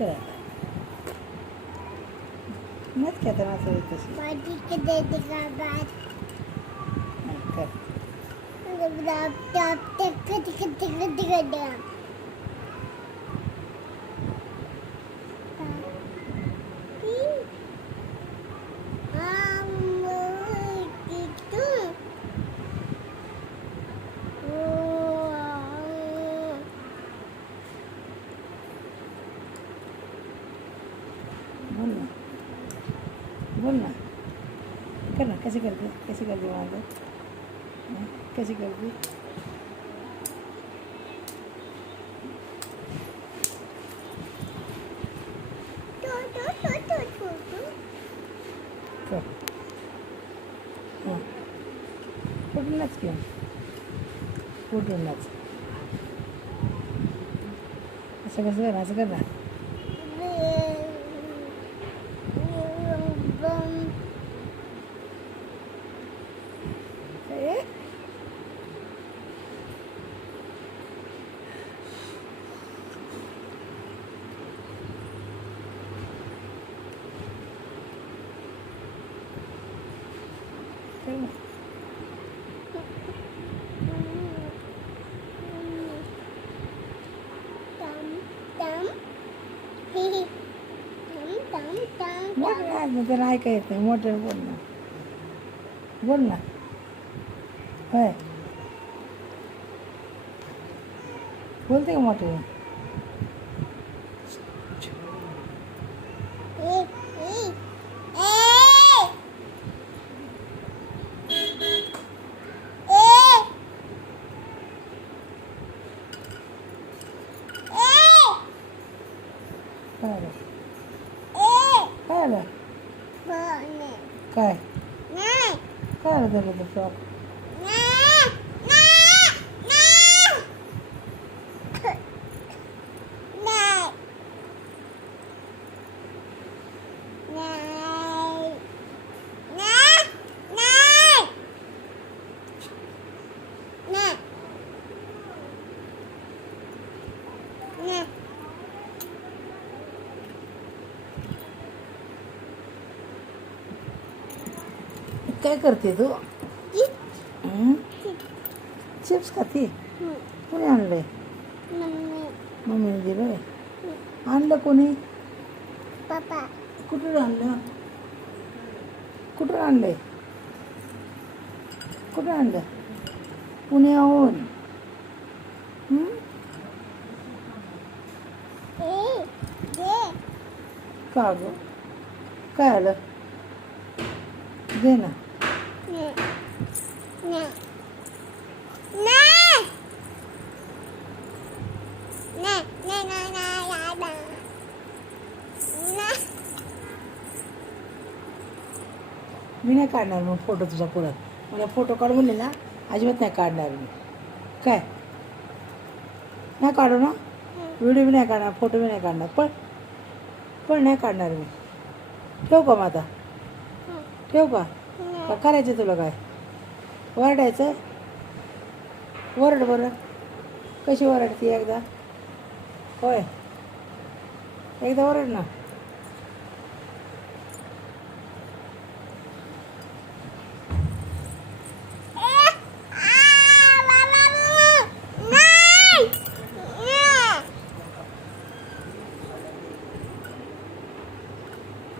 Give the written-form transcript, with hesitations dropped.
कर मत क्या तर असं तशी बाजी के दे देगा बात कर Gulab top tick tick tick tick tick बोल ना कर ना कैसे कर दे वहाँ पे कैसे कर दी कर हाँ कुठून नाच किंवा कुठून नाच असं कसं कर ना मोठं त्याला ऐका येत नाही मोठं बोल ना होय बोलते का मोठे काय आलं काय काय आलं त्याला तर फ्रॉक काय करते तू चिप्स खाती कोणी आणलंय मम्मीने दिलंय आणलं कोणी पापा कुठून आणलं कुठून आणलंय कुठून आणलं पुण्याहून का गं काय आलं दे ना मी नाही काढणार मग फोटो तुझा पुरात मला फोटो काढ म्हणले ना अजिबात नाही काढणार मी काय नाही काढू ना व्हिडिओ बी नाही काढणार फोटो बी नाही काढणार पण नाही काढणार मी ठेवू का मग आता ठेवू का करायचं तुला काय वरडायचं वरड बरं कशी वरडती एकदा होय एकदा वरड ना